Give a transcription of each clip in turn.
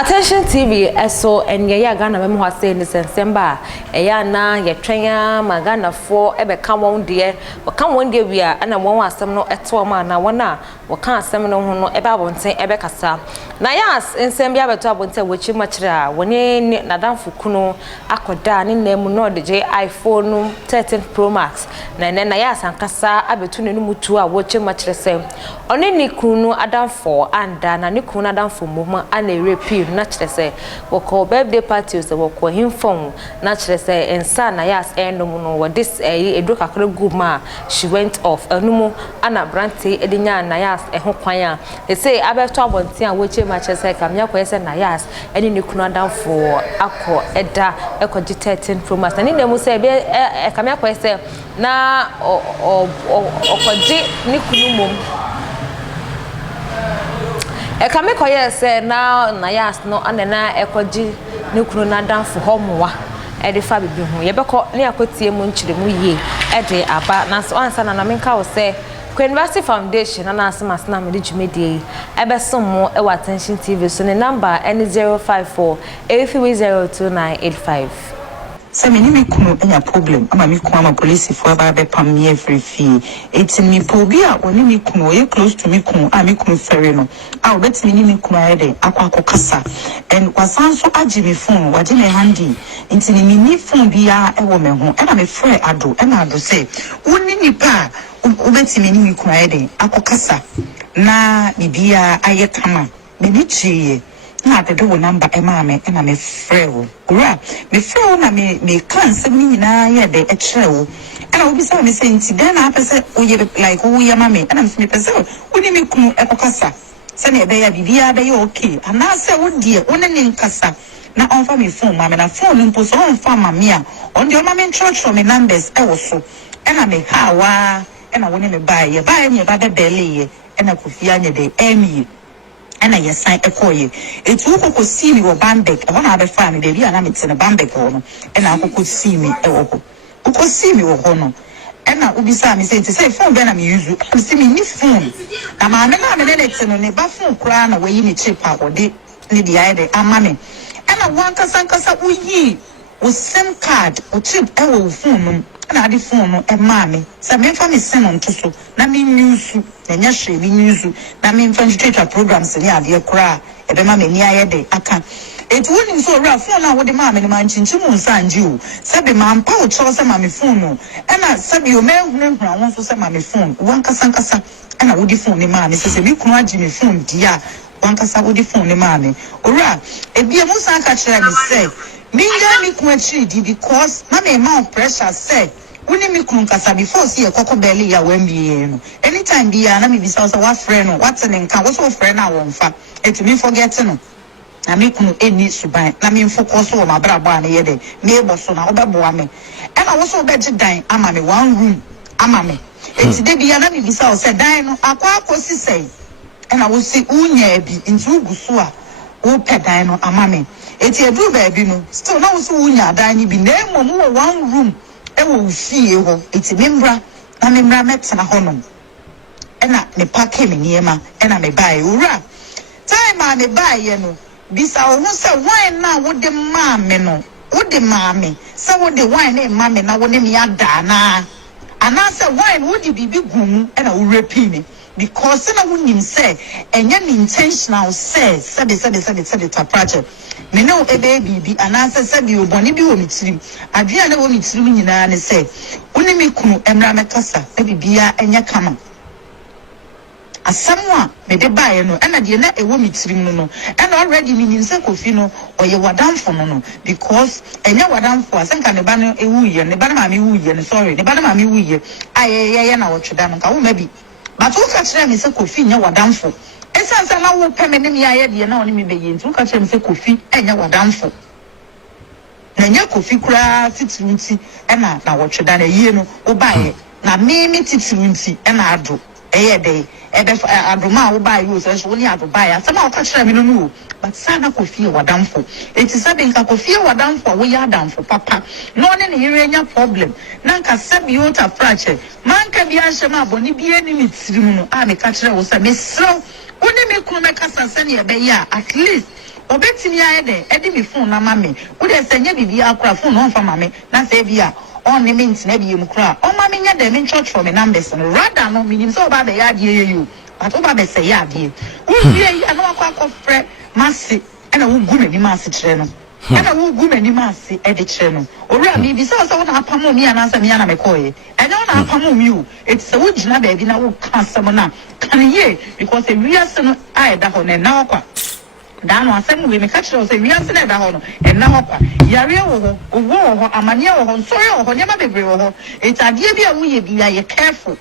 Attention TV eso enye ya Ghana memo ha say ni December eya na ye twenya magana fo ebe ka won de wi a na won asem no eto ma na won a wo ka asem no ho no ebe abonten ebe kasa Nayas ensem bia beto abonten wochi machira woni nadamfo kunu akoda ni nemu no de iPhone 13 Pro Max na Nayas ankasa abetu ne mutu a wochi machira se oni ni kunu adamfo anda na ni kunu adamfo moma ana repeat na kire say woko birthday party so woko himfon na kire say ensa Nayas enum no wo this edu kakra guma she went off enumu ana brante edinya Nayas eho kwan a they say abeto abonten a woche ma kire say kamnya ko say Nayas eni ni kunu adamfo akọ eda ekoji 13 Pro Max ni nemu say be kamnya ko say na okoji ni kunu mom Ekame koye se na Nayas no anena ekoji ne kunu na danfo homowa e de fa bibi hu ye beko ne akotie mu nchire mu yie e de aba na so ansa na menka wo se University Foundation na asema na me de dwumedie e be som mo e wa Attention TV so ne number n 054 8302 Se me ni me kunu enya problem ama me kunu ama police for ba be pam me every fee eti me pobi a oni me kunu ye close to me kunu a me kunu ferry no a obet me ni me kunu ayede akwa kasa and wasan so agi me phone waje me handy enti ni ni phone bia e wo me ho e na me frɛ ado e na ado say woni nipa obet me ni me kunu ayede akokasa na bibia ayetama me ni chiye na de do number e ma me na me frɛ wo ura me frɛ wo na me kan se me nyina ye de e kyerɛ wo na obi sa me say nti den na pese wo ye like wo ye ma me na me pese wo ni me kunu e kokasa se na e be ya bibia be ye okay ana se wo die wo ne nkasa na onfa me phone ma me na phone mpo so onfa ma me a on de o ma me ntrotro me numbers e wo so e na me ha wa e na wo ne me ba ye nye ba de bele ye e na kofia nye de emi ana yesan ekoye etu kokko see me wo Bambek e wona abefa me baby ana me tene Bambek ho no e na kokko see me e wo ho kokko see me wo ho no e na obisa me say phone be na me use am see me ni phone na ma me ne tene ne ba phone kura na we yi ni chip a ode ni dia de ama me e na wan kasa uyi wo SIM card o chip e wo phone no na ade phone no e ma me se me fa me SIM on to so na me news nya hwe bi news na me mfa ntwetwa programs ni ade kura e be ma me ni ayede aka etu woni so ra phone na wo de ma me ni ma nchinchi mu nsanji o se be ma mpa o cho se ma me phone no e na se bi o me hura won so se ma me phone wan kasa e na wo di phone ni ma me se bi kunu agi me phone dia wan kasa wo di phone ni ma me ora e bi e mu san ka kire me se me ya mi ku achi di because na me ma pressure say woni mi kun kasa before see e kokko belly ya wambie no anytime bia na me bisa so wa friend no what ne nka wo so friend na wo mfa etumi forget no na me kun eni suban na me focus wo ma brabo an ye de me ebo so na obeboa me e na wo so beji dan ama me one room ama me enti de bia na me bisa o se dan no akwa akosi sei e na wo si unya bi nti uguso a wo pedan no ama me enti edu ba bi no still na wo so unya dan ni bi na emo wo one room e wo fie ho enti membra na membra metna ho no e na me pack me niema e na me buy ura time a me buy ye no bisa wo se wine na wo de maame no wo de maame se wo de wine na maame na wo ne me ada na ana se wine wo de bibi gumu e na wo repeat me because na wo nim se enya ni intentional se the project me no e be bibi ana se bi oboni bi wo mitirim adua na wo mitirim nyina ne se woni me kunu emra mekasa e bibia enya kama asamwa me de bae no na de na e wo mitirim no and already me nim se kofi no oye wadamfo no because enya wadamfo asenka ne ba no e wuye ne ba na ma me wuye ne sorry ne ba na ma me wuye ayeye na wo tweda no ka wo ma bi but wo ka kire me se kofi nya wadamfo esansa na wo peme ne me aye de na oni me beye nti wo ka kire me se kofi enya wadamfo na nya kofi kura titirunti na wo tweda na yie no wo bae na me titirunti na ado eye de ebe adoma wo bae wo so ni ado bae asema wo ka kire me no but sana kofi wadamfo eti sabe nka kofi wadamfo wo ya adamfo papa no ne yire nya problem na nka sabe yo ta frache manka bi ahye ma boni bi ani mitirim no a me ka kire wo sabe mesro woni me kunu me kasa sane ebe ya at least obetimi aye de edi me phone na mame wo de senye bibi akra phone no fa mame na say bia on ne mint na bi em kra o mame nya de me church for me numbers no rather no minim so ba be ya de yeyu but o ba be say ya de wo wie ya no akwa frɛ masi ena wo gu mani masi kire no ena wo gu mani masi e de kire no owura mi bi so wo na apamo mi anansa mi ana me koye enya wo na apamo mi o it se wo gina ba bi na wo ka asem na kan ye because e wiase no ai da ho na na akwa da no asem we me ka kire say wiase na da ho no na akwa yare wo ho amane wo ho nsori wo ho nyama bebre wo ho etadie bi a wo ye bi ya ye careful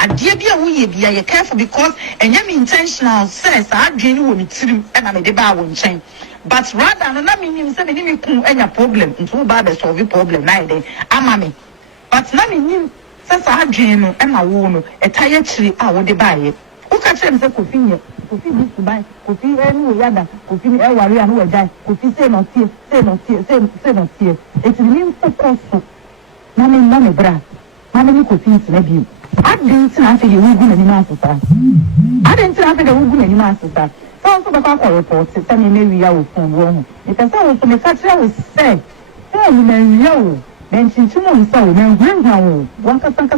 adie bi a wo ye bia ye careful because enya me intentional sense adwene wo me tirim e na me de ba wo nchen but rather no na me nim se me ni me kun enya problem nto ba be solve problem na ide ama me but na me nim se sa adwene no e na wo no etaye chiri a wo de ba ye wo ka chere me se kofi nye kofi bi subai kofi enu wo yada kofi e ware anu wo jai kofi se no tie eti me focus na me bra na me kofi ntena bi I didn't answer the woman in Master. I didn't answer the woman in Master. So the call report, send me maybe I will phone wrong. If I saw from the country, I was said, oh, man, yo, then she two months old, and grandma, one person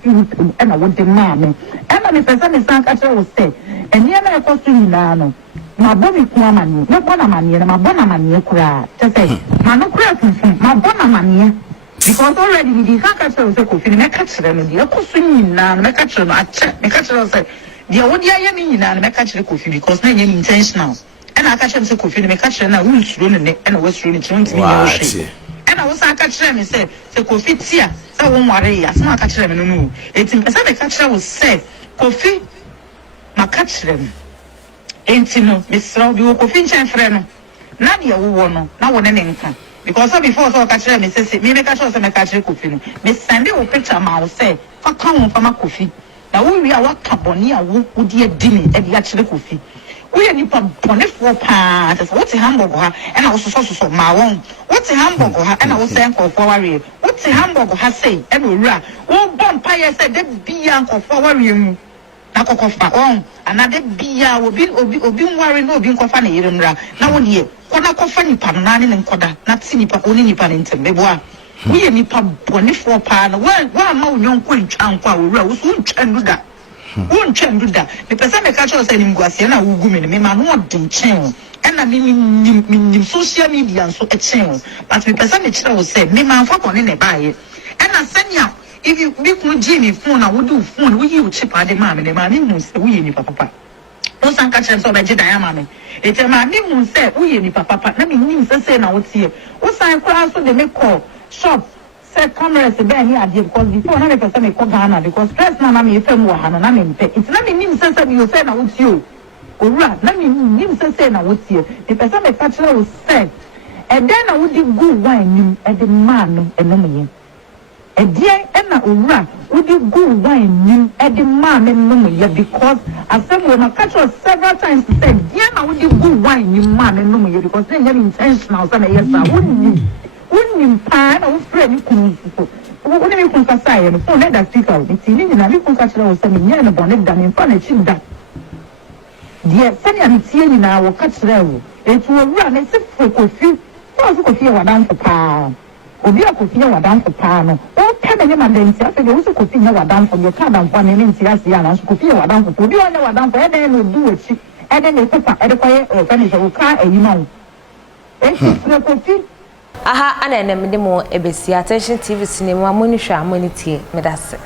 feel and I would demand me. And my person is not catcher was said, and near my costume, Nano. My body woman, not one of my near my bonamania cry. Just say, my no crack, my bonamania. Because already we can't catch them so coffee, make catch them in the swinging now, make catch them, I check, make catch them say, the old yammy now, make catch the coffee because they're intentional. And I catch them so coffee, make catch them, I will run in and I was running to me. And I was catch them and say, the coffee tea, so one worry, as my catch them, no. It's in the catch them was said, coffee, my catch them. Ain't you know, Miss Robbie, coffee and friend. Nadia will want, now one anything. Because before so catch me say me make sure say me catch coffee no me send you picture ma say fa kan fa ma coffee na wo wi a wa ka boni a wo di adini e di a kire coffee wo ye nipa boni fo pa say what hamburger ha e na wo so ma won what hamburger ha e na wo say nko fo ware what hamburger ha say e na owura wo bon pa ye say de bia nko fo ware mu na kokofa on anade bia obi nware na obi nkofa na yeremra na wo die kona kofa nipa na ne nkoda na ti nipa oni nipa ne ntem bebo a wo ye nipa bone fo pa na wa ma onyonkwo ntwa nkwa owura wo so ntwandu da wo ntwandu da me pesa me ka cho say ni mguase na wo gu me ma no odin chen ena mi social media so e chen but me pesa me kire wo say me ma fa kone ne baaye ena senya if you make no Jimmy phone, I would do phone, we you chip at the mammy, the mammy moon say, we any papa. No sun catch us over Jedi. It's a mammy moon say, we any papa, let me mean to say now what's here. What's I class so they make call shop, set cameras a band here because before 100% make call Ghana because stress na me fem wa hana na me it's not me mean say you say now what's you. Alright, let me mean to say now what's here. The person may catch was said, and then I would do good wine at the man and no me. A dear Emma Ura would you go wine you at the man and no because I said when I catch us several times to say, yeah, would you go wine you man and no because they have intentional and yes, I wouldn't pan or friend you wouldn't you confess I am so let us speak out. It's in and I can catch us some yen a bonnet done in front of you that. Dear, send me tea in our catch them. It will run as if for coffee, coffee or down for pound. Obi akofia wadan for pa no o peme ne mandanti afi de wo kofi nya wadan for your card and one ne ntia sia na so kofi wadan for obi anya wadan for e den no du achi e den ne pepa e de koye o fani so ka ayima wo e fi kofi aha ana na me de mo ebesi attention TV cinema mo ni hwa mo ni tie me dase